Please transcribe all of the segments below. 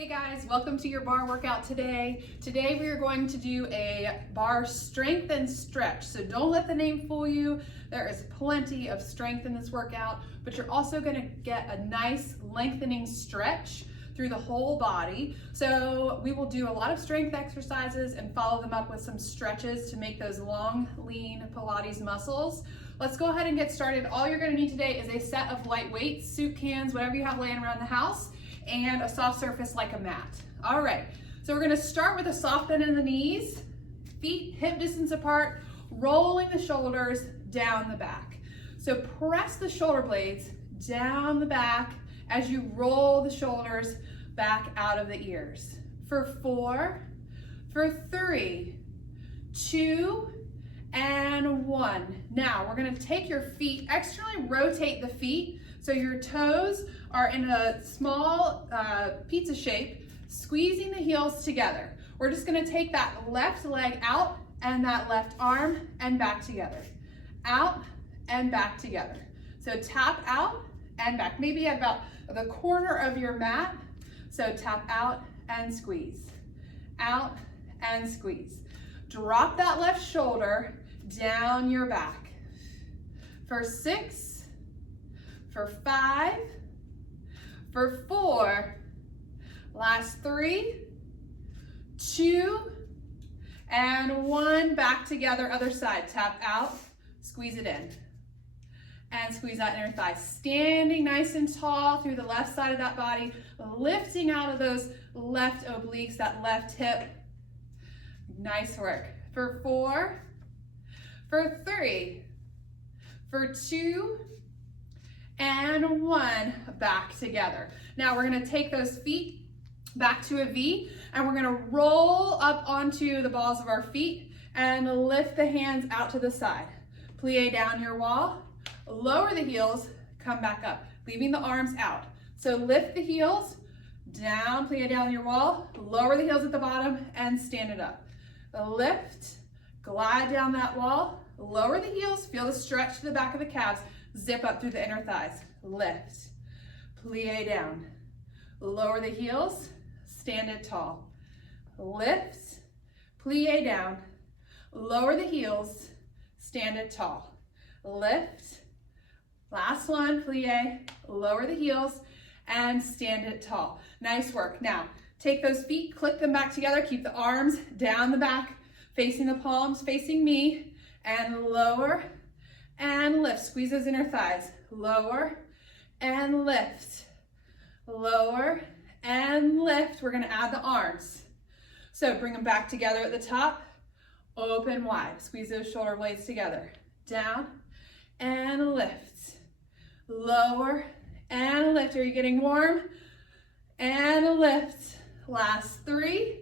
Hey guys, welcome to your bar workout today. Today we are going to do a bar strength and stretch. So don't let the name fool you. There is plenty of strength in this workout, but you're also going to get a nice lengthening stretch through the whole body. So we will do a lot of strength exercises and follow them up with some stretches to make those long, lean Pilates muscles. Let's go ahead and get started. All you're going to need today is a set of light weights, soup cans, whatever you have laying around the house, and a soft surface like a mat. All right, so we're gonna start with a soft bend in the knees, feet hip distance apart, rolling the shoulders down the back. So press the shoulder blades down the back as you roll the shoulders back out of the ears. For 4, for 3, 2, and 1. Now we're gonna take your feet, externally rotate the feet so your toes are in a small pizza shape, squeezing the heels together. We're just gonna take that left leg out and that left arm and back together. Out and back together. So tap out and back, maybe at about the corner of your mat. So tap out and squeeze. Out and squeeze. Drop that left shoulder down your back. For 6, for 5, for 4, last 3, 2, and 1, back together, other side. Tap out, squeeze it in, and squeeze that inner thigh. Standing nice and tall through the left side of that body, lifting out of those left obliques, that left hip. Nice work. For 4, for 3, for 2, and 1, back together. Now we're gonna take those feet back to a V, and we're gonna roll up onto the balls of our feet and lift the hands out to the side. Plie down your wall, lower the heels, come back up, leaving the arms out. So lift the heels, down, plie down your wall, lower the heels at the bottom, and stand it up. Lift, glide down that wall, lower the heels, feel the stretch to the back of the calves, zip up through the inner thighs, lift, plie down, lower the heels, stand it tall, lift, plie down, lower the heels, stand it tall, lift, last one, plie, lower the heels, and stand it tall. Nice work. Now, take those feet, click them back together, keep the arms down the back, facing the palms, facing me, and lower, and lift. Squeeze those inner thighs. Lower and lift. Lower and lift. We're going to add the arms. So bring them back together at the top. Open wide. Squeeze those shoulder blades together. Down and lift. Lower and lift. Are you getting warm? And lift. Last 3,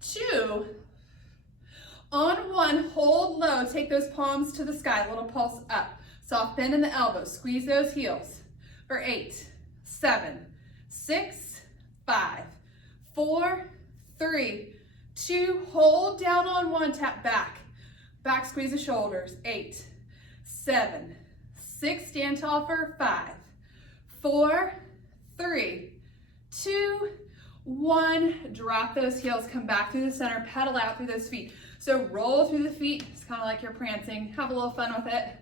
2, on 1, hold low, take those palms to the sky, little pulse up. Soft bend in the elbows, squeeze those heels. For 8, 7, 6, 5, 4, 3, 2, hold down on 1, tap back. Back squeeze the shoulders. 8, 7, 6, stand tall for 5, 4, 3, 2, 1, drop those heels, come back through the center, pedal out through those feet. So roll through the feet, it's kind of like you're prancing. Have a little fun with it.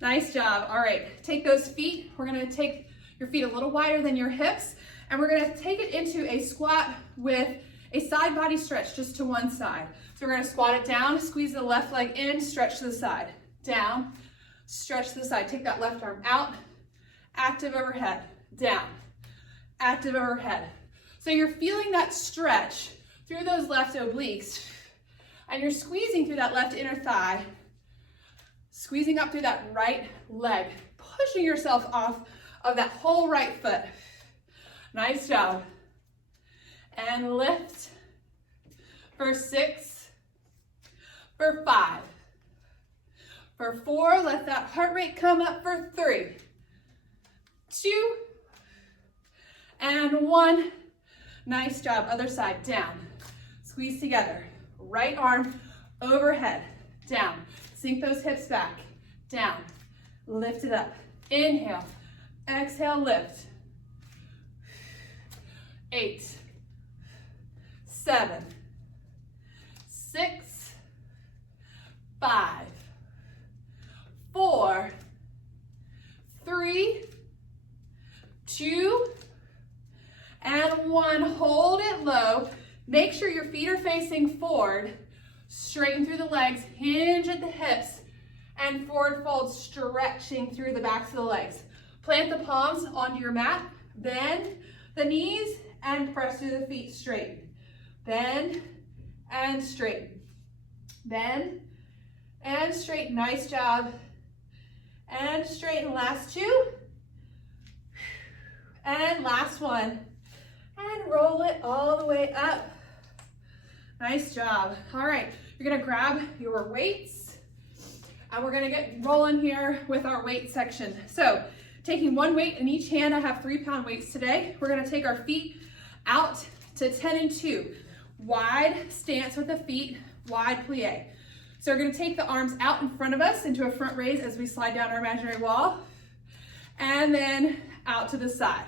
Nice job. All right, take those feet. We're gonna take your feet a little wider than your hips, and we're gonna take it into a squat with a side body stretch just to one side. So we're gonna squat it down, squeeze the left leg in, stretch to the side. Down, stretch to the side. Take that left arm out, active overhead, down, active overhead. So you're feeling that stretch through those left obliques, and you're squeezing through that left inner thigh, squeezing up through that right leg, pushing yourself off of that whole right foot. Nice job. And lift for 6, for 5, for 4, let that heart rate come up for 3, 2, and 1. Nice job. Other side, down. Squeeze together. Right arm overhead, down. Sink those hips back, down. Lift it up. Inhale, exhale, lift. 8, 7, 6, 5, 4, 3, 2, and 1. Hold it low. Make sure your feet are facing forward. Straighten through the legs, hinge at the hips, and forward fold, stretching through the backs of the legs. Plant the palms onto your mat, bend the knees, and press through the feet straight. Bend and straighten. Bend and straighten. Nice job. And straighten. Last 2. And last 1. And roll it all the way up. Nice job. All right, you're gonna grab your weights and we're gonna get rolling here with our weight section. So taking one weight in each hand, I have 3-pound weights today. We're gonna take our feet out to 10 and 2. Wide stance with the feet, wide plie. So we're gonna take the arms out in front of us into a front raise as we slide down our imaginary wall, and then out to the side.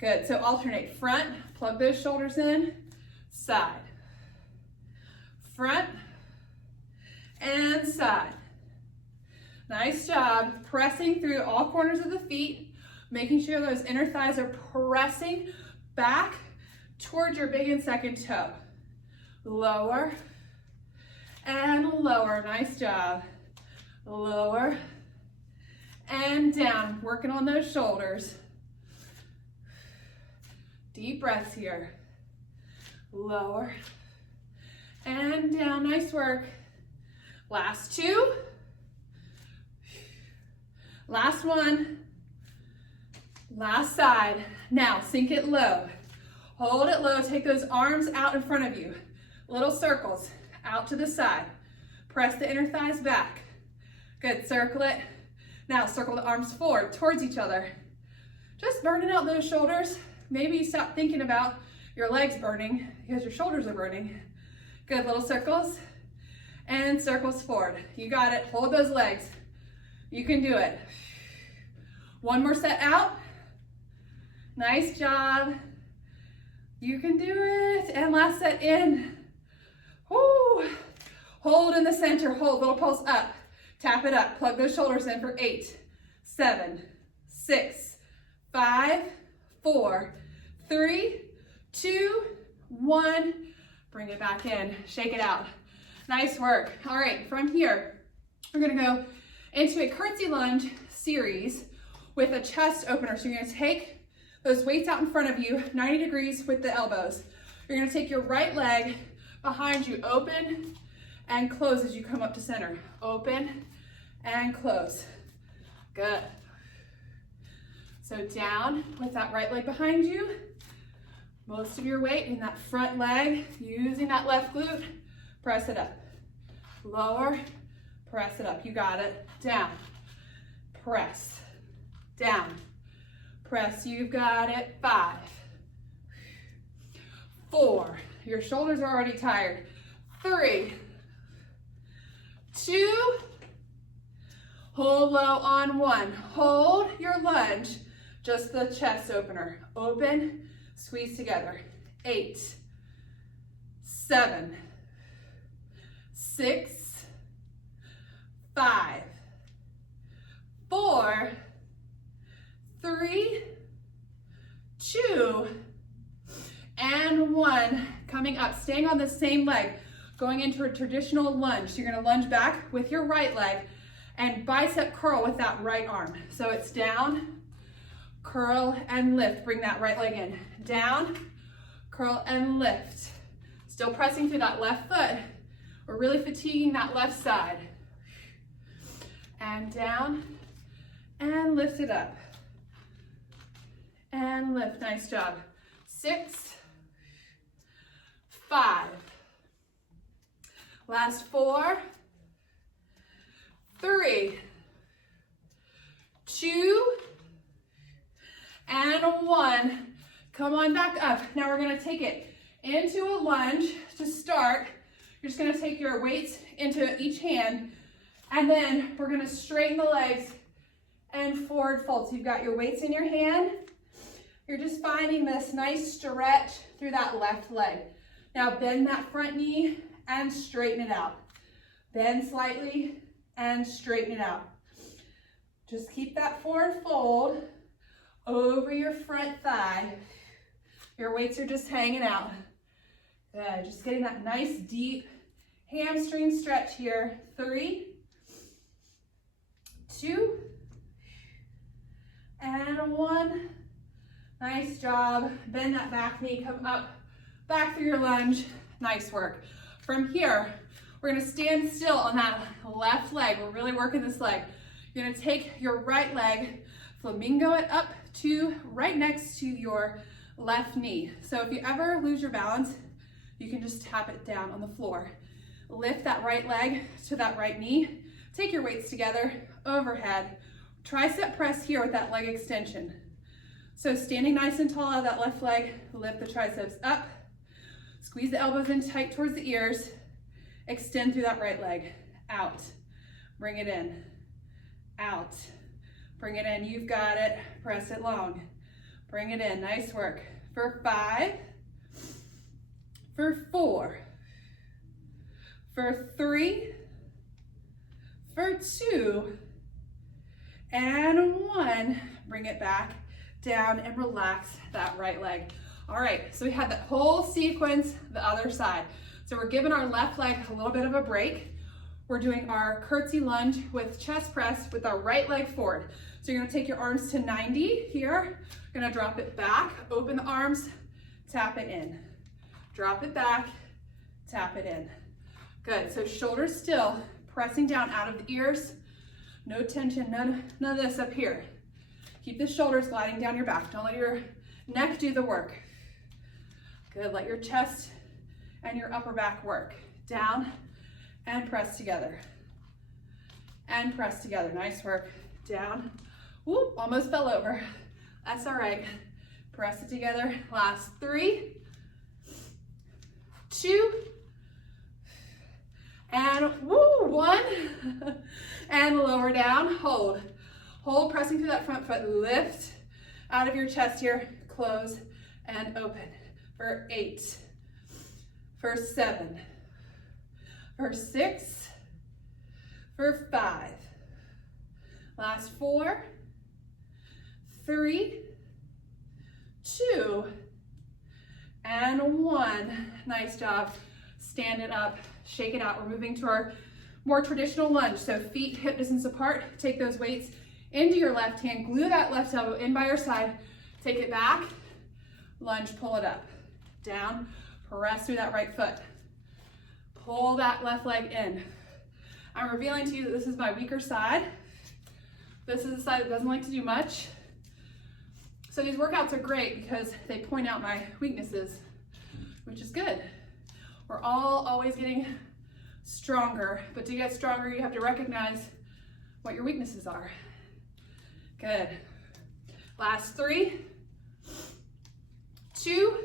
Good, so alternate front, plug those shoulders in, side. Front and side. Nice job. Pressing through all corners of the feet, making sure those inner thighs are pressing back towards your big and second toe. Lower and lower. Nice job. Lower and down. Working on those shoulders. Deep breaths here. Lower and down. Nice work. Last 2. Last 1. Last side. Now sink it low. Hold it low. Take those arms out in front of you. Little circles out to the side. Press the inner thighs back. Good. Circle it. Now circle the arms forward towards each other. Just burning out those shoulders. Maybe you stop thinking about your legs burning because your shoulders are burning. Good, little circles and circles forward. You got it. Hold those legs. You can do it. One more set out. Nice job. You can do it. And last set in. Woo. Hold in the center. Hold. Little pulse up. Tap it up. Plug those shoulders in for 8, 7, 6, 5, 4, 3, 2, 1. Bring it back in, shake it out. Nice work. All right, from here, we're gonna go into a curtsy lunge series with a chest opener. So you're gonna take those weights out in front of you, 90 degrees with the elbows. You're gonna take your right leg behind you, open and close as you come up to center. Open and close. Good. So down with that right leg behind you. Most of your weight in that front leg, using that left glute. Press it up. Lower, press it up. You got it. Down, press, down, press. You've got it. 5, 4. Your shoulders are already tired. 3, 2. Hold low on 1. Hold your lunge. Just the chest opener. Open. Squeeze together. 8, 7, 6, 5, 4, 3, 2, and 1. Coming up, staying on the same leg, going into a traditional lunge. So you're gonna lunge back with your right leg and bicep curl with that right arm. So it's down, curl and lift. Bring that right leg in. Down, curl and lift. Still pressing through that left foot. We're really fatiguing that left side. And down, and lift it up. And lift, nice job. 6, 5. Last 4, 3, 2, and 1. Come on back up. Now we're gonna take it into a lunge to start. You're just gonna take your weights into each hand, and then we're gonna straighten the legs and forward fold. So you've got your weights in your hand, You're just finding this nice stretch through that left leg. Now bend that front knee and straighten it out. Bend slightly and straighten it out. Just keep that forward fold over your front thigh. Your weights are just hanging out. Good, just getting that nice deep hamstring stretch here. 3, 2, and 1. Nice job. Bend that back knee, come up, back through your lunge. Nice work. From here, we're gonna stand still on that left leg. We're really working this leg. You're gonna take your right leg, flamingo it up to right next to your left knee. So if you ever lose your balance, you can just tap it down on the floor. Lift that right leg to that right knee. Take your weights together, overhead. Tricep press here with that leg extension. So standing nice and tall out of that left leg, lift the triceps up. Squeeze the elbows in tight towards the ears. Extend through that right leg. Out. Bring it in. Out. Bring it in. You've got it. Press it long. Bring it in. Nice work. For 5. For 4. For 3. For 2. And 1. Bring it back down and relax that right leg. All right, so we had that whole sequence the other side. So we're giving our left leg a little bit of a break. We're doing our curtsy lunge with chest press with our right leg forward. So you're gonna take your arms to 90 here. You're gonna drop it back, open the arms, tap it in. Drop it back, tap it in. Good, so shoulders still, pressing down out of the ears. No tension, none of this up here. Keep the shoulders gliding down your back. Don't let your neck do the work. Good, let your chest and your upper back work. Down and press together. And press together, nice work. Down, whoop, almost fell over. That's all right. Press it together, last 3, 2, and woo, 1. And lower down, hold. Hold, pressing through that front foot. Lift out of your chest here. Close and open. For 8. For 7. For 6. For 5. Last 4. 3. 2. And 1. Nice job. Stand it up. Shake it out. We're moving to our more traditional lunge. So feet hip distance apart. Take those weights into your left hand, glue that left elbow in by your side, take it back, lunge, pull it up, down, press through that right foot, pull that left leg in. I'm revealing to you that this is my weaker side. This is the side that doesn't like to do much. So these workouts are great because they point out my weaknesses, which is good. We're all always getting stronger, but to get stronger, you have to recognize what your weaknesses are. Good. Last 3, 2,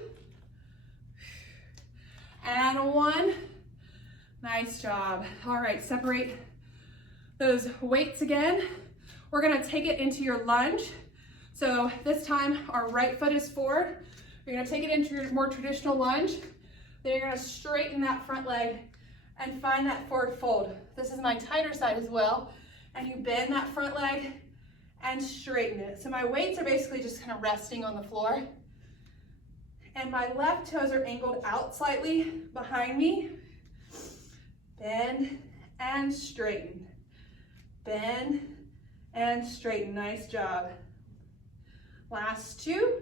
and 1. Nice job. All right, separate those weights again. We're gonna take it into your lunge. So this time our right foot is forward. You're gonna take it into your more traditional lunge. Then you're gonna straighten that front leg and find that forward fold. This is my tighter side as well. And you bend that front leg and straighten it. So my weights are basically just kind of resting on the floor. And my left toes are angled out slightly behind me. Bend and straighten. Bend and straighten. Nice job. Last 2.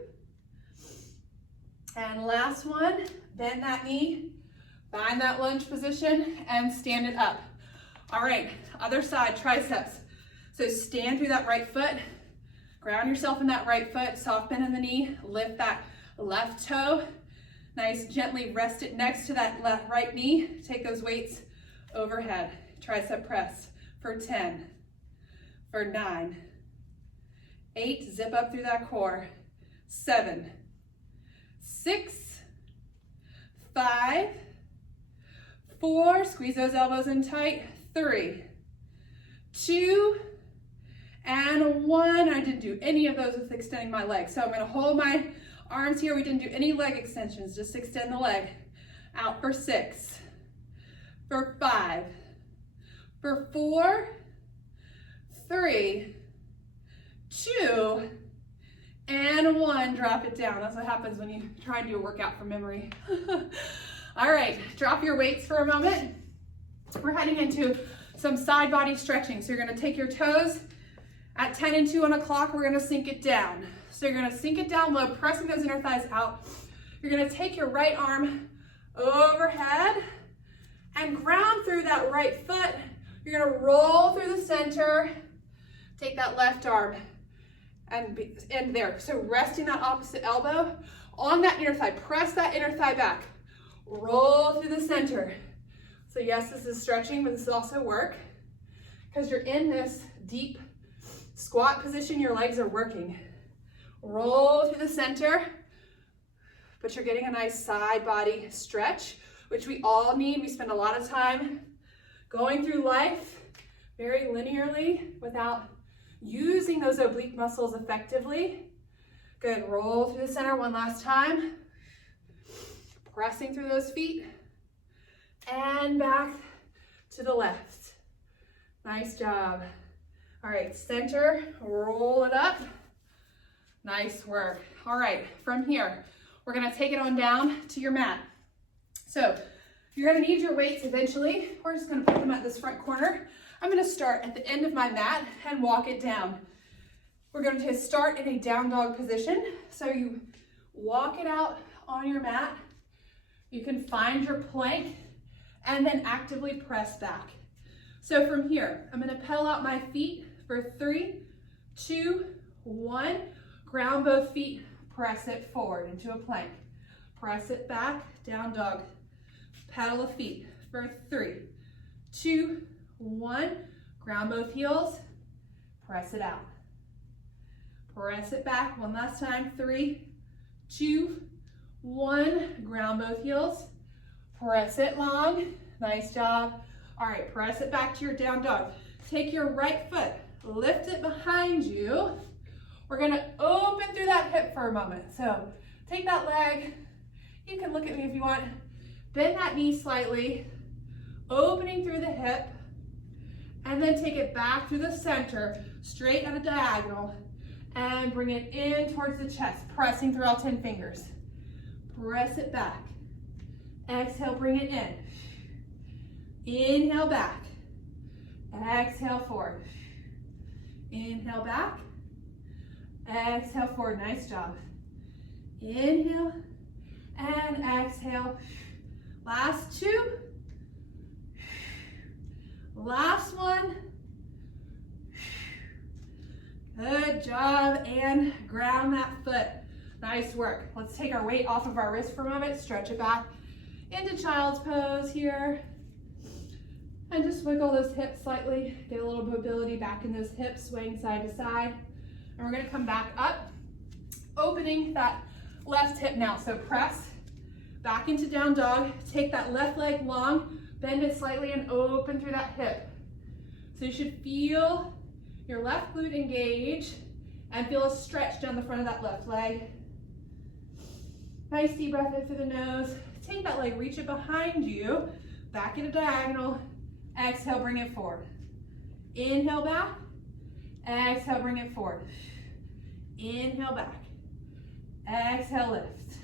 And last 1. Bend that knee, find that lunge position, and stand it up. All right, other side, triceps. So stand through that right foot, ground yourself in that right foot, soft bend in the knee, lift that left toe. Nice, gently rest it next to that left right knee. Take those weights overhead. Tricep press for 10, for 9, 8, zip up through that core, 7, 6, 5, 4, squeeze those elbows in tight, 3, 2, and 1. I didn't do any of those with extending my leg. So I'm gonna hold my arms here. We didn't do any leg extensions, just extend the leg. Out for 6, for 5, for 4, 3, 2, and 1. Drop it down. That's what happens when you try and do a workout from memory. All right, drop your weights for a moment. We're heading into some side body stretching. So you're gonna take your toes at 10 and 2 on a clock. We're gonna sink it down. So you're gonna sink it down low, pressing those inner thighs out. You're gonna take your right arm overhead and ground through that right foot. You're gonna roll through the center. Take that left arm and end there. So resting that opposite elbow on that inner thigh. Press that inner thigh back. Roll through the center. So yes, this is stretching, but this is also work. Because you're in this deep squat position, your legs are working. Roll through the center, but you're getting a nice side body stretch, which we all need. We spend a lot of time going through life very linearly without using those oblique muscles effectively. Good, roll through the center one last time. Pressing through those feet. And back to the left. Nice job. All right, center, roll it up. Nice work. All right, from here, we're gonna take it on down to your mat. So you're gonna need your weights eventually. We're just gonna put them at this front corner. I'm gonna start at the end of my mat and walk it down. We're going to start in a down dog position. So you walk it out on your mat. You can find your plank and then actively press back. So from here, I'm gonna pedal out my feet for 3, 2, 1. Ground both feet, press it forward into a plank. Press it back, down dog. Pedal the feet for 3, 2, 1. Ground both heels, press it out. Press it back one last time. 3, 2, 1. Ground both heels, press it long. Nice job. All right, press it back to your down dog. Take your right foot, lift it behind you. We're gonna open through that hip for a moment. So take that leg. You can look at me if you want. Bend that knee slightly, opening through the hip, and then take it back through the center, straight at a diagonal, and bring it in towards the chest, pressing through all 10 fingers. Press it back. Exhale, bring it in. Inhale back. Exhale forward. Inhale back. Exhale forward. Nice job. Inhale and exhale. Last 2. Last 1. Good job. And ground that foot. Nice work. Let's take our weight off of our wrist for a moment. Stretch it back into child's pose here. And just wiggle those hips slightly. Get a little mobility back in those hips, swaying side to side. And we're gonna come back up, opening that left hip now. So press back into down dog. Take that left leg long, bend it slightly and open through that hip. So you should feel your left glute engage and feel a stretch down the front of that left leg. Nice deep breath in through the nose. Take that leg, reach it behind you, back in a diagonal. Exhale, bring it forward. Inhale back. Exhale, bring it forward. Inhale back. Exhale, lift.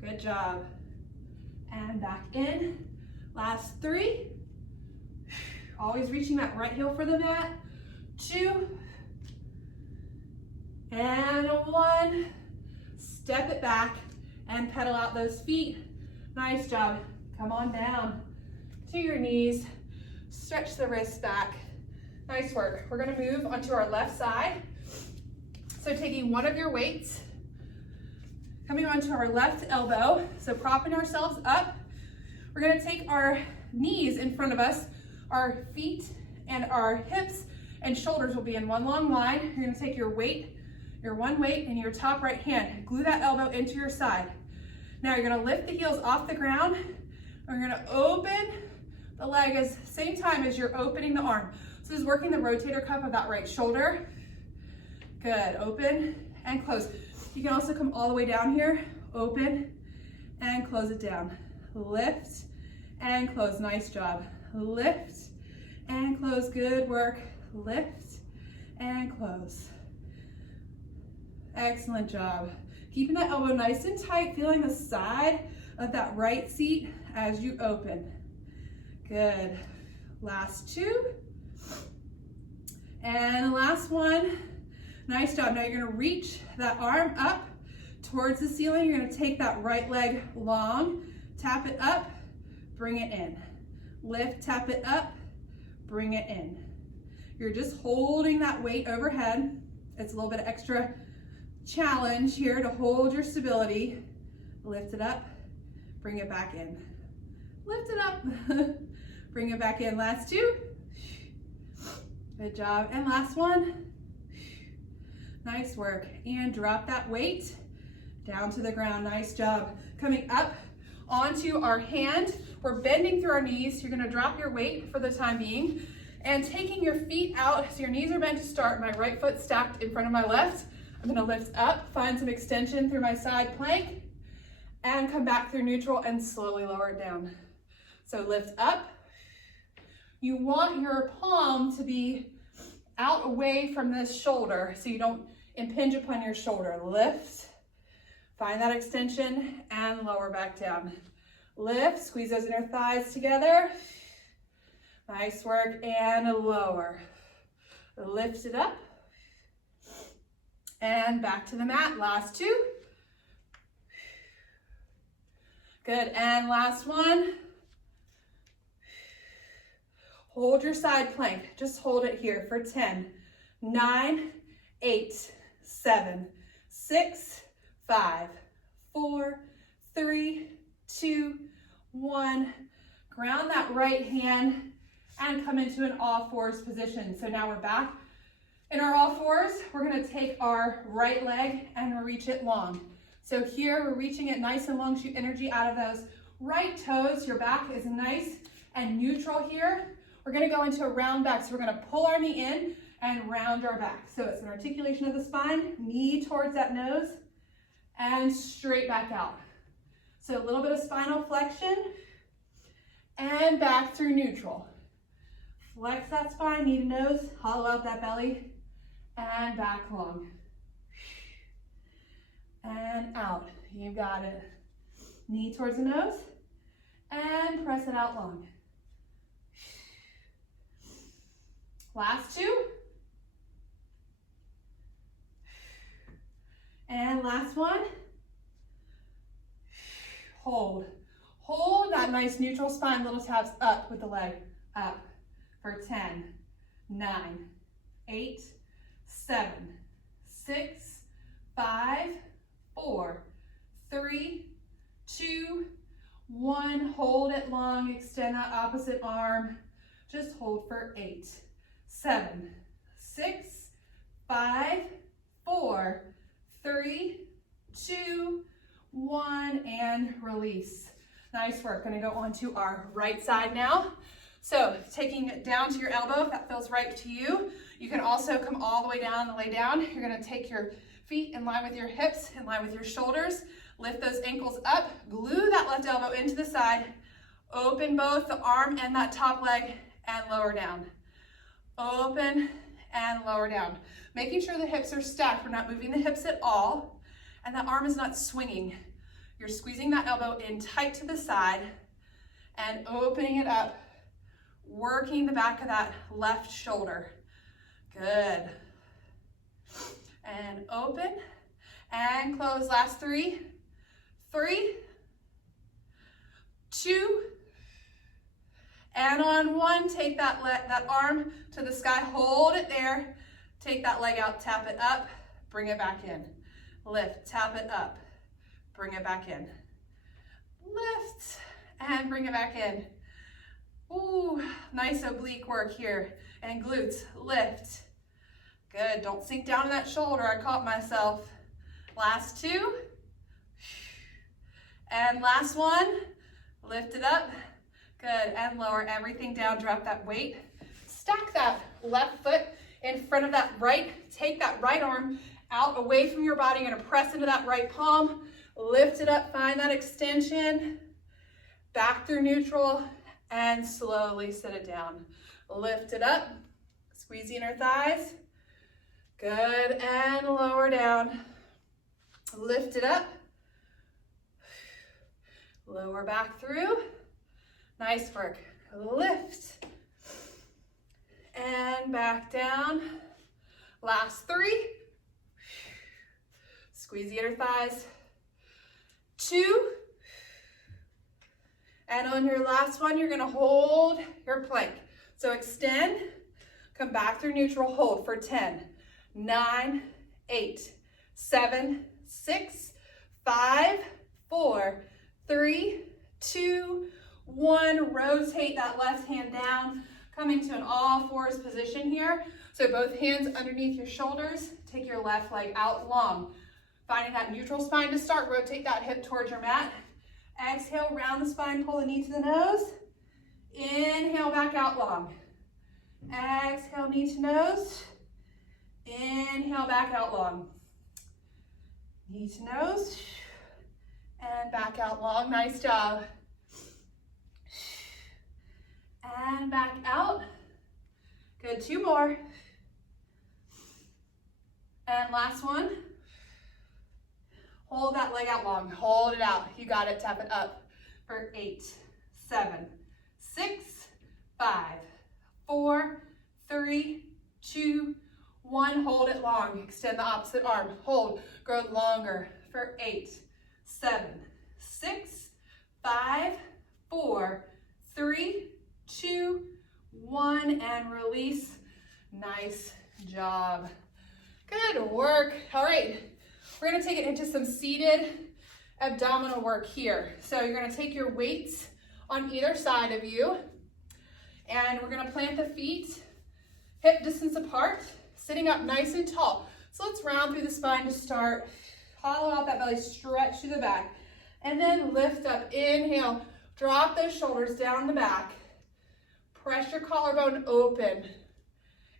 Good job. And back in. Last 3. Always reaching that right heel for the mat. 2. And 1. Step it back and pedal out those feet. Nice job. Come on down to your knees. Stretch the wrists back. Nice work. We're going to move onto our left side. So taking one of your weights, coming onto our left elbow. So propping ourselves up. We're going to take our knees in front of us. Our feet and our hips and shoulders will be in one long line. You're going to take your weight, your one weight, in your top right hand. Glue that elbow into your side. Now you're gonna lift the heels off the ground. We're gonna open the leg is same time as you're opening the arm. So this is working the rotator cuff of that right shoulder. Good, open and close. You can also come all the way down here, open and close it down. Lift and close, nice job. Lift and close, good work. Lift and close. Excellent job. Keeping that elbow nice and tight, feeling the side of that right seat as you open. Good. Last two. And last one. Nice job. Now you're going to reach that arm up towards the ceiling. You're going to take that right leg long, tap it up, bring it in. Lift, tap it up, bring it in. You're just holding that weight overhead. It's a little bit of extra challenge here to hold your stability. Lift it up, bring it back in. Lift it up, bring it back in. Last two. Good job. And last one. Nice work. And drop that weight down to the ground. Nice job. Coming up onto our hand. We're bending through our knees. You're going to drop your weight for the time being and taking your feet out. So your knees are bent to start. My right foot stacked in front of my left. I'm going to lift up, find some extension through my side plank and come back through neutral and slowly lower it down. So lift up. You want your palm to be out away from this shoulder so you don't impinge upon your shoulder. Lift, find that extension and lower back down. Lift, squeeze those inner thighs together. Nice work, and lower. Lift it up and back to the mat. Last two. Good, and last one. Hold your side plank. Just hold it here for 10, 9, 8, 7, 6, 5, 4, 3, 2, 1. Ground that right hand and come into an all fours position. So now we're back in our all fours. We're going to take our right leg and reach it long. So here we're reaching it nice and long. Shoot energy out of those right toes. Your back is nice and neutral here. We're going to go into a round back. So we're going to pull our knee in and round our back. So it's an articulation of the spine, knee towards that nose, and straight back out. So a little bit of spinal flexion, and back through neutral. Flex that spine, knee to nose, hollow out that belly, and back long. And out. You got it. Knee towards the nose, and press it out long. Last two. And last one. Hold. Hold that nice neutral spine, little taps up with the leg. Up for 10, 9, 8, 7, 6, 5, 4, 3, 2, 1. Hold it long. Extend that opposite arm. Just hold for 8, 7, 6, 5, 4, 3, 2, 1, and release. Nice work. Going to go onto our right side now. So taking it down to your elbow, if that feels right to you. You can also come all the way down and lay down. You're going to take your feet in line with your hips, in line with your shoulders. Lift those ankles up. Glue that left elbow into the side. Open both the arm and that top leg and lower down. Open and lower down. Making sure the hips are stacked. We're not moving the hips at all. And that arm is not swinging. You're squeezing that elbow in tight to the side and opening it up, working the back of that left shoulder. Good. And open and close. Last three. 3, 2, and on 1, take that arm to the sky, hold it there, take that leg out, tap it up, bring it back in. Lift, tap it up, bring it back in. Lift, and bring it back in. Ooh, nice oblique work here. And glutes, lift. Good, don't sink down to that shoulder, I caught myself. Last 2. And last one, lift it up. Good, and lower everything down, drop that weight. Stack that left foot in front of that right. Take that right arm out away from your body. You're gonna press into that right palm. Lift it up, find that extension. Back through neutral and slowly sit it down. Lift it up, squeeze the inner thighs. Good, and lower down. Lift it up. Lower back through. Nice work. Lift. And back down. Last 3. Squeeze the inner thighs. 2. And on your last one, you're gonna hold your plank. So extend, come back through neutral, hold for 10, 9, 8, 7, 6, 5, 4, 3, 2, 1. Rotate that left hand down, come into an all fours position here. So both hands underneath your shoulders, take your left leg out long. Finding that neutral spine to start, rotate that hip towards your mat. Exhale, round the spine, pull the knee to the nose. Inhale, back out long. Exhale, knee to nose. Inhale, back out long. Knee to nose. And back out long, nice job. And back out. Good, 2 more. And last one. Hold that leg out long, hold it out. You got it, tap it up for 8, 7, 6, 5, 4, 3, 2, 1. Hold it long, extend the opposite arm. Hold, grow longer for 8, 7, 6, 5, 4, 3, 2, 1, and release. Nice job. Good work. All right. We're gonna take it into some seated abdominal work here. So you're gonna take your weights on either side of you, and we're gonna plant the feet hip distance apart, sitting up nice and tall. So let's round through the spine to start. Hollow out that belly, stretch to the back, and then lift up. Inhale, drop those shoulders down the back. Press your collarbone open,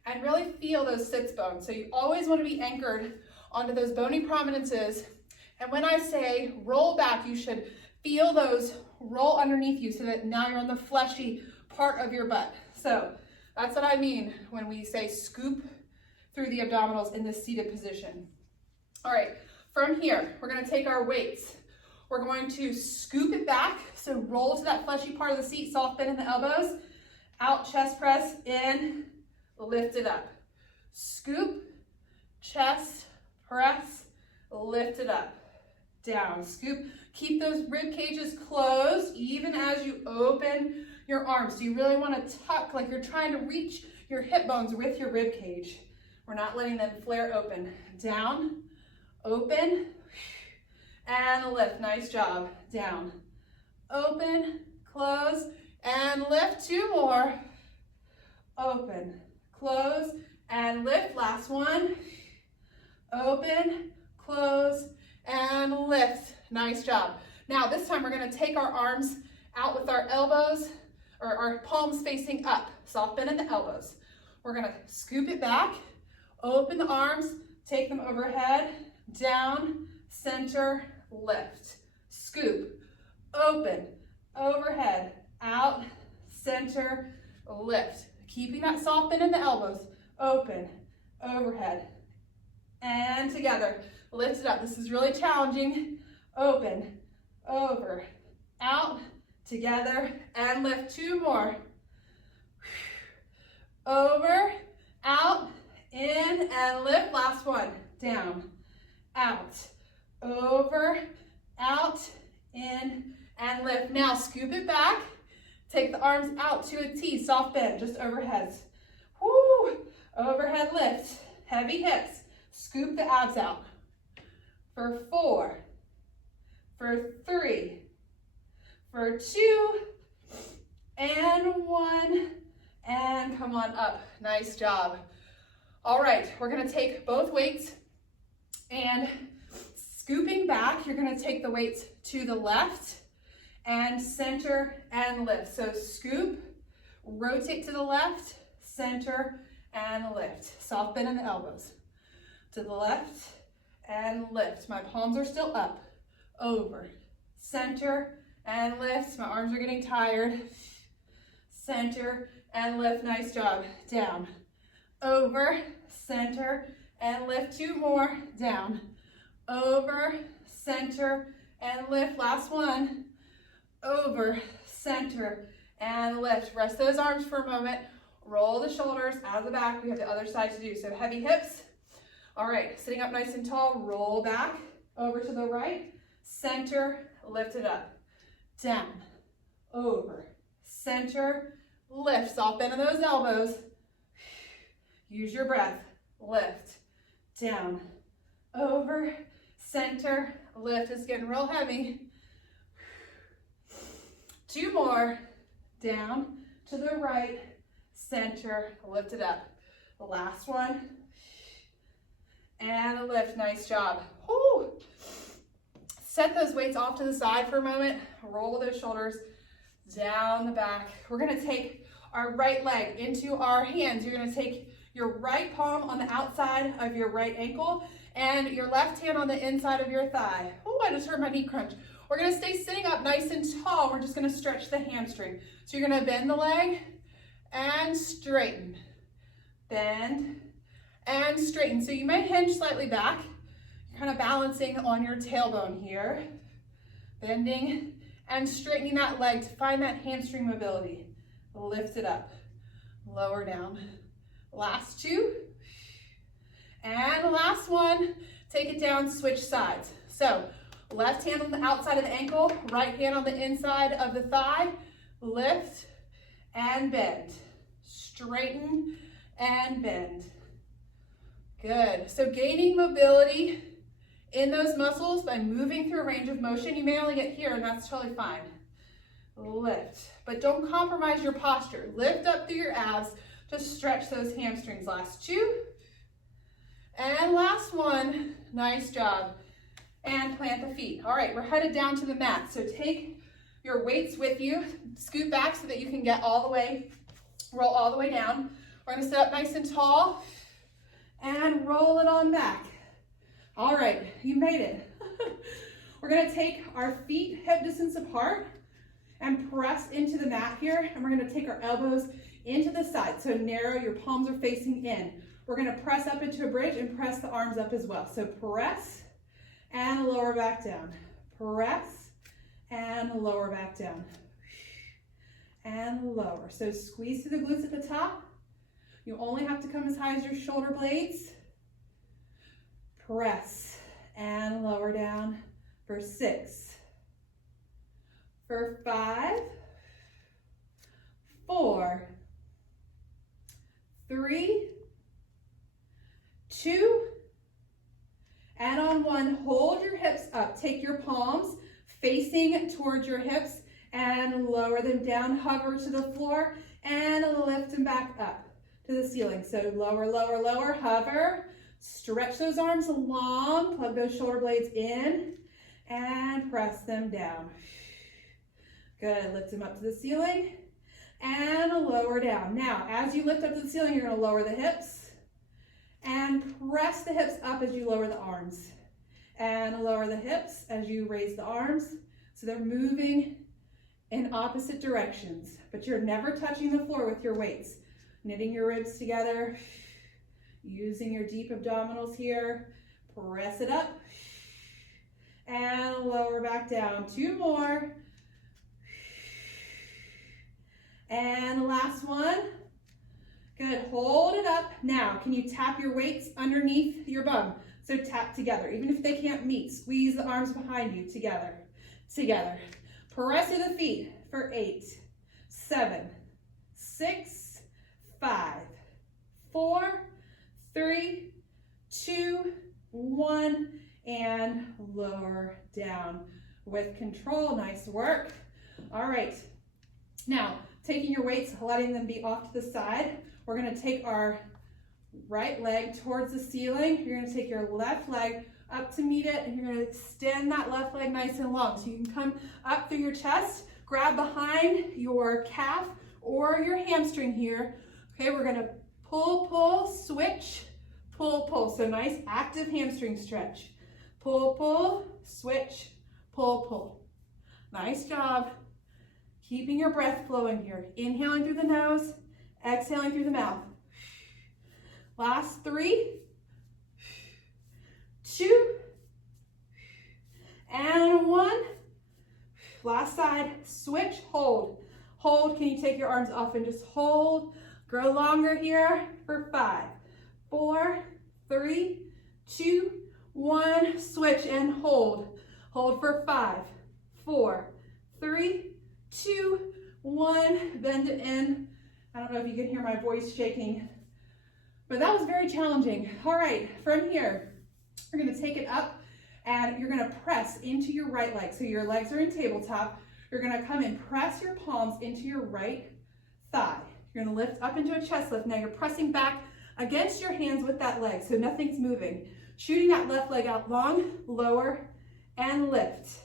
and really feel those sits bones. So you always wanna be anchored onto those bony prominences. And when I say roll back, you should feel those roll underneath you so that now you're on the fleshy part of your butt. So that's what I mean when we say scoop through the abdominals in this seated position. All right, from here, we're gonna take our weights. We're going to scoop it back, so roll to that fleshy part of the seat, soft bend in the elbows, out, chest press, in, lift it up. Scoop, chest, press, lift it up, down, scoop. Keep those rib cages closed even as you open your arms. So you really want to tuck like you're trying to reach your hip bones with your rib cage. We're not letting them flare open. Down, open, and lift. Nice job. Down, open, close, and lift. 2 more. Open, close, and lift. Last one. Open, close, and lift. Nice job. Now this time we're gonna take our arms out with our elbows, or our palms facing up. Soft bend in the elbows. We're gonna scoop it back, open the arms, take them overhead, down, center, lift. Scoop, open, overhead, out, center, lift. Keeping that soft bend in the elbows, open, overhead, and together. Lift it up. This is really challenging. Open, over, out, together, and lift. 2 more. Over, out, in, and lift. Last one. Down, out, over, out, in, and lift. Now scoop it back. Take the arms out to a T, soft bend, just overheads. Woo! Overhead lift, heavy hips. Scoop the abs out. For 4, for 3, for 2, and 1, and come on up. Nice job. All right, we're gonna take both weights and scooping back, you're gonna take the weights to the left and center and lift. So scoop, rotate to the left, center and lift. Soft bend in the elbows. To the left and lift. My palms are still up. Over, center and lift. My arms are getting tired. Center and lift. Nice job. Down, over, center and lift. 2 more. Down, over, center and lift. Last one. Over, center and lift. Rest those arms for a moment. Roll the shoulders out of the back. We have the other side to do. So heavy hips. All right, sitting up nice and tall. Roll back over to the right. Center, lift it up. Down, over, center, lift. Soft bend in those elbows. Use your breath. Lift, down, over, center, lift. It's getting real heavy. 2 more. Down to the right, center, lift it up. The last one. And lift. Nice job. Woo. Set those weights off to the side for a moment. Roll those shoulders down the back. We're going to take our right leg into our hands. You're going to take your right palm on the outside of your right ankle and your left hand on the inside of your thigh. Oh, I just heard my knee crunch. We're going to stay sitting up nice and tall. We're just going to stretch the hamstring. So you're going to bend the leg and straighten. Bend and straighten. So you may hinge slightly back. You're kind of balancing on your tailbone here. Bending and straightening that leg to find that hamstring mobility. Lift it up. Lower down. Last 2. And last one. Take it down, switch sides. So left hand on the outside of the ankle, right hand on the inside of the thigh. Lift and bend. Straighten and bend. Good. So gaining mobility in those muscles by moving through a range of motion. You may only get here, and that's totally fine. Lift. But don't compromise your posture. Lift up through your abs to stretch those hamstrings. Last 2. And last one. Nice job. And plant the feet. All right, we're headed down to the mat. So take your weights with you. Scoot back so that you can get all the way, roll all the way down. We're going to sit up nice and tall and roll it on back. All right, you made it. We're going to take our feet hip distance apart and press into the mat here. And we're going to take our elbows into the side. So narrow, your palms are facing in. We're going to press up into a bridge and press the arms up as well. So press and lower back down. Press and lower back down. And lower. So squeeze through the glutes at the top. You only have to come as high as your shoulder blades. Press and lower down for 6. For 5. 4. 3. 2. And on 1, hold your hips up. Take your palms facing towards your hips and lower them down. Hover to the floor and lift them back up to the ceiling. So lower, lower, lower, hover. Stretch those arms long. Plug those shoulder blades in and press them down. Good. Lift them up to the ceiling and lower down. Now, as you lift up to the ceiling, you're going to lower the hips and press the hips up as you lower the arms. And lower the hips as you raise the arms. So they're moving in opposite directions, but you're never touching the floor with your weights. Knitting your ribs together, using your deep abdominals here. Press it up and lower back down. 2 more. And last one. Good, hold it up. Now, can you tap your weights underneath your bum? So tap together, even if they can't meet. Squeeze the arms behind you together. Together. Press to the feet for 8, 7, 6, 5, 4, 3, 2, 1, and lower down with control. Nice work. All right. Now, taking your weights, letting them be off to the side, we're going to take our right leg towards the ceiling. You're going to take your left leg, up to meet it, and you're gonna extend that left leg nice and long. So you can come up through your chest, grab behind your calf or your hamstring here. Okay, we're gonna pull, pull, switch, pull, pull. So nice active hamstring stretch. Pull, pull, switch, pull, pull. Nice job. Keeping your breath flowing here. Inhaling through the nose, exhaling through the mouth. Last 3, 2, and 1. Last side, switch, hold. Hold, can you take your arms off and just hold? Grow longer here for 5, 4, 3, 2, 1. Switch and hold. Hold for 5, 4, 3, 2, 1. Bend it in. I don't know if you can hear my voice shaking, but that was very challenging. All right, from here, you're gonna take it up and you're gonna press into your right leg. So your legs are in tabletop. You're gonna come and press your palms into your right thigh. You're gonna lift up into a chest lift. Now you're pressing back against your hands with that leg, so nothing's moving. Shooting that left leg out long, lower and lift.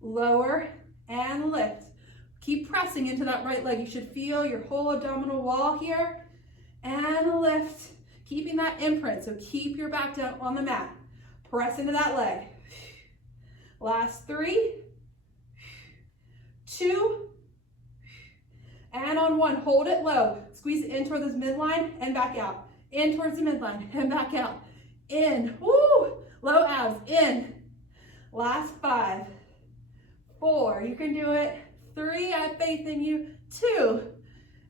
Lower and lift. Keep pressing into that right leg. You should feel your whole abdominal wall here. And lift. Keeping that imprint, so keep your back down on the mat. Press into that leg. Last 3, 2, and on 1. Hold it low. Squeeze it in toward this midline and back out. In towards the midline and back out. In. Woo! Low abs. In. Last 5, 4. You can do it. 3. I have faith in you. 2,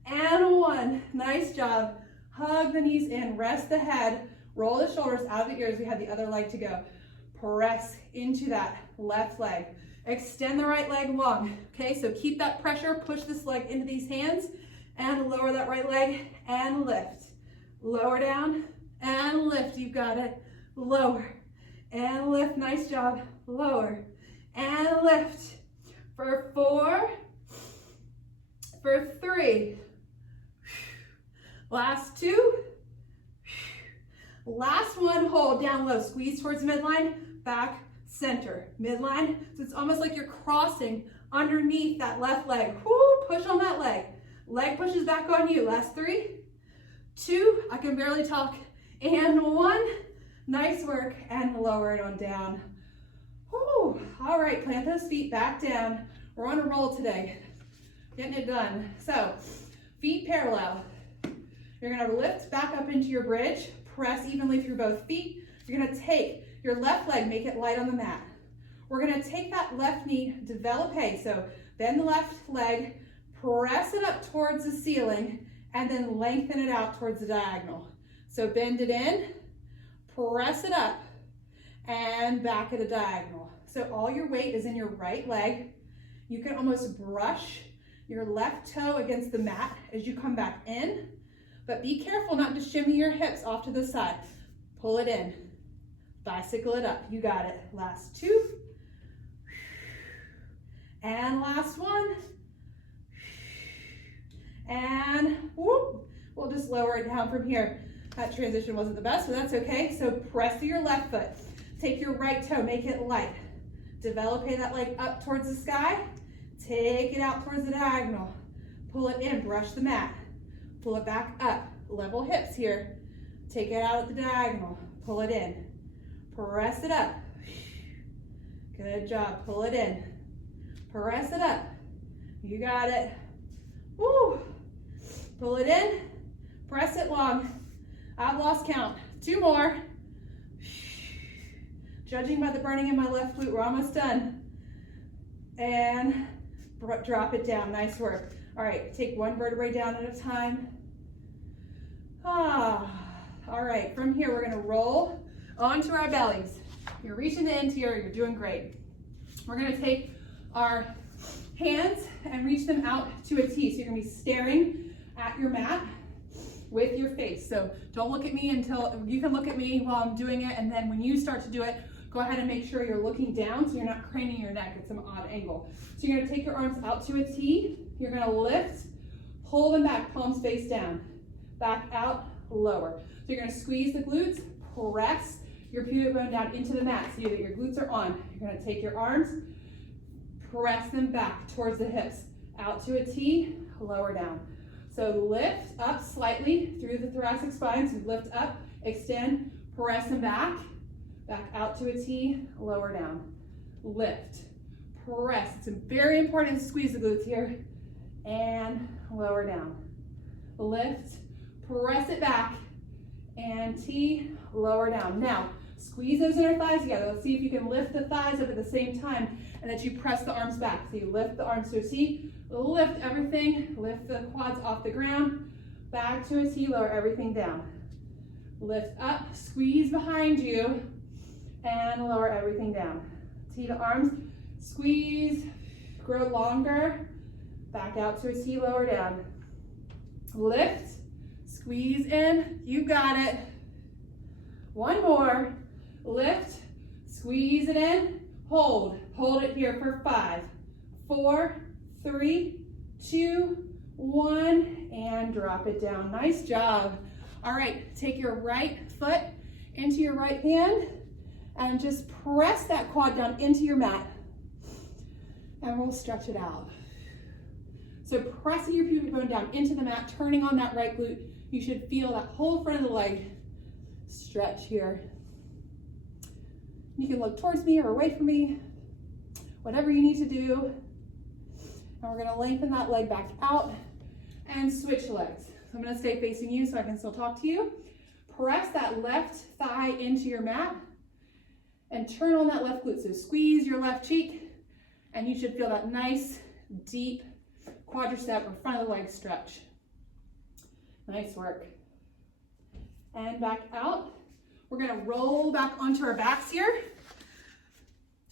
and 1. Nice job. Hug the knees in. Rest the head. Roll the shoulders out of the ears. We have the other leg to go. Press into that left leg. Extend the right leg long. Okay, so keep that pressure. Push this leg into these hands and lower that right leg and lift. Lower down and lift. You've got it. Lower and lift. Nice job. Lower and lift. For 4, for 3. Last 2. Last 1, hold down low. Squeeze towards midline, back, center. Midline, so it's almost like you're crossing underneath that left leg. Woo, push on that leg. Leg pushes back on you. Last 3, 2, I can barely talk, and 1. Nice work, and lower it on down. Woo. All right, plant those feet back down. We're on a roll today. Getting it done. So, feet parallel. You're gonna lift back up into your bridge. Press evenly through both feet. You're gonna take your left leg, make it light on the mat. We're gonna take that left knee, développé. So bend the left leg, press it up towards the ceiling, and then lengthen it out towards the diagonal. So bend it in, press it up, and back at a diagonal. So all your weight is in your right leg. You can almost brush your left toe against the mat as you come back in. But be careful not to shimmy your hips off to the side. Pull it in. Bicycle it up. You got it. Last 2. And last 1. And whoop. We'll just lower it down from here. That transition wasn't the best, but that's okay. So press to your left foot. Take your right toe. Make it light. Develop that leg up towards the sky. Take it out towards the diagonal. Pull it in. Brush the mat. Pull it back up, level hips here. Take it out at the diagonal, pull it in. Press it up. Good job, pull it in. Press it up. You got it. Woo. Pull it in, press it long. I've lost count. 2 more. Judging by the burning in my left glute, we're almost done. And drop it down, nice work. All right, take 1 vertebrae down at a time. All right, from here, we're gonna roll onto our bellies. You're reaching the interior, you're doing great. We're gonna take our hands and reach them out to a T. So you're gonna be staring at your mat with your face. So don't look at me until, you can look at me while I'm doing it, and then when you start to do it, go ahead and make sure you're looking down so you're not craning your neck at some odd angle. So you're gonna take your arms out to a T. You're gonna lift, pull them back, palms face down. Back out, lower. So you're gonna squeeze the glutes, press your pubic bone down into the mat so that your glutes are on. You're gonna take your arms, press them back towards the hips, out to a T, lower down. So lift up slightly through the thoracic spine, so lift up, extend, press them back out to a T, lower down. Lift, press, it's very important to squeeze the glutes here, and lower down. Lift, press it back, and T, lower down. Now, squeeze those inner thighs together. Let's see if you can lift the thighs up at the same time and that you press the arms back. So you lift the arms to a T, lift everything, lift the quads off the ground, back to a T, lower everything down. Lift up, squeeze behind you, and lower everything down. T to arms, squeeze, grow longer, back out to a T, lower down. Lift, squeeze in, you got it. One more, lift, squeeze it in, hold it here for 5, 4, 3, 2, 1, and drop it down. Nice job. All right, take your right foot into your right hand and just press that quad down into your mat. And we'll stretch it out. So pressing your pubic bone down into the mat, turning on that right glute, you should feel that whole front of the leg stretch here. You can look towards me or away from me, whatever you need to do. And we're gonna lengthen that leg back out and switch legs. So I'm gonna stay facing you so I can still talk to you. Press that left thigh into your mat and turn on that left glute. So squeeze your left cheek and you should feel that nice, deep quadricep or front of the leg stretch. Nice work. And back out. We're gonna roll back onto our backs here.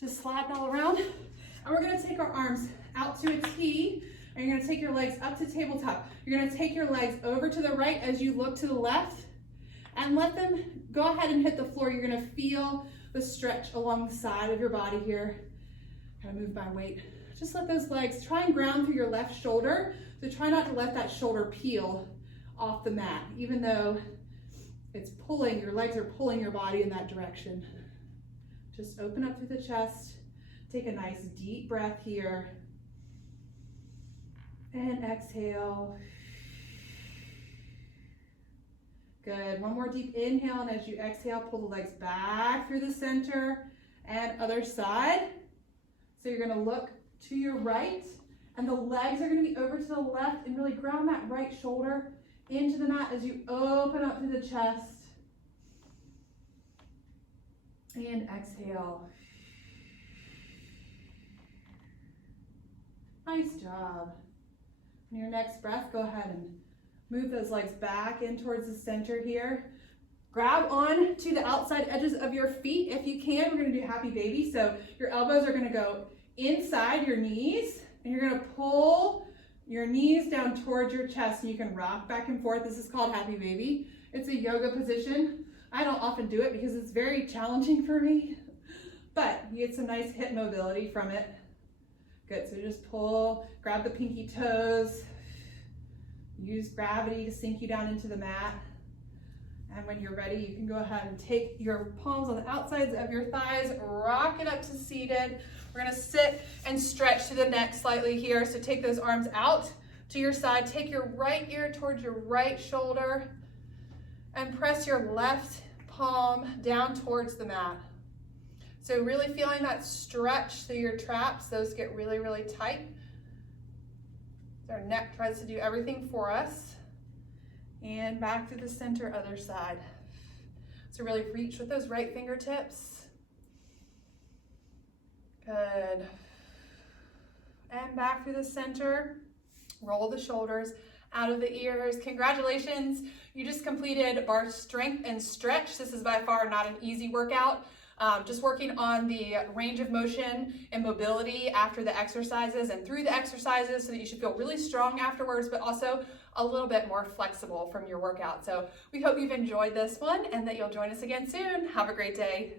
Just slide all around. And we're gonna take our arms out to a T, and you're gonna take your legs up to tabletop. You're gonna take your legs over to the right as you look to the left, and let them go ahead and hit the floor. You're gonna feel the stretch along the side of your body here. Gotta move my weight. Just let those legs try and ground through your left shoulder. So try not to let that shoulder peel off the mat, even though it's pulling, your legs are pulling your body in that direction. Just open up through the chest. Take a nice deep breath here. And exhale. Good. One more deep inhale, and as you exhale, pull the legs back through the center and other side. So you're gonna look to your right, and the legs are gonna be over to the left, and really ground that right shoulder into the mat as you open up through the chest. And exhale. Nice job. On your next breath, go ahead and move those legs back in towards the center here. Grab on to the outside edges of your feet if you can. We're gonna do happy baby. So your elbows are gonna go inside your knees, and you're gonna pull your knees down towards your chest, and you can rock back and forth. This is called happy baby. It's a yoga position. I don't often do it because it's very challenging for me, but you get some nice hip mobility from it. Good, so just pull, grab the pinky toes, use gravity to sink you down into the mat. And when you're ready, you can go ahead and take your palms on the outsides of your thighs, rock it up to seated. We're gonna sit and stretch to the neck slightly here. So take those arms out to your side, take your right ear towards your right shoulder, and press your left palm down towards the mat. So really feeling that stretch through your traps. Those get really, really tight. Our neck tries to do everything for us. And back to the center, other side. So really reach with those right fingertips. Good. And back through the center. Roll the shoulders out of the ears. Congratulations, you just completed Barre Strength and Stretch. This is by far not an easy workout. Just working on the range of motion and mobility after the exercises and through the exercises so that you should feel really strong afterwards, but also a little bit more flexible from your workout. So we hope you've enjoyed this one and that you'll join us again soon. Have a great day.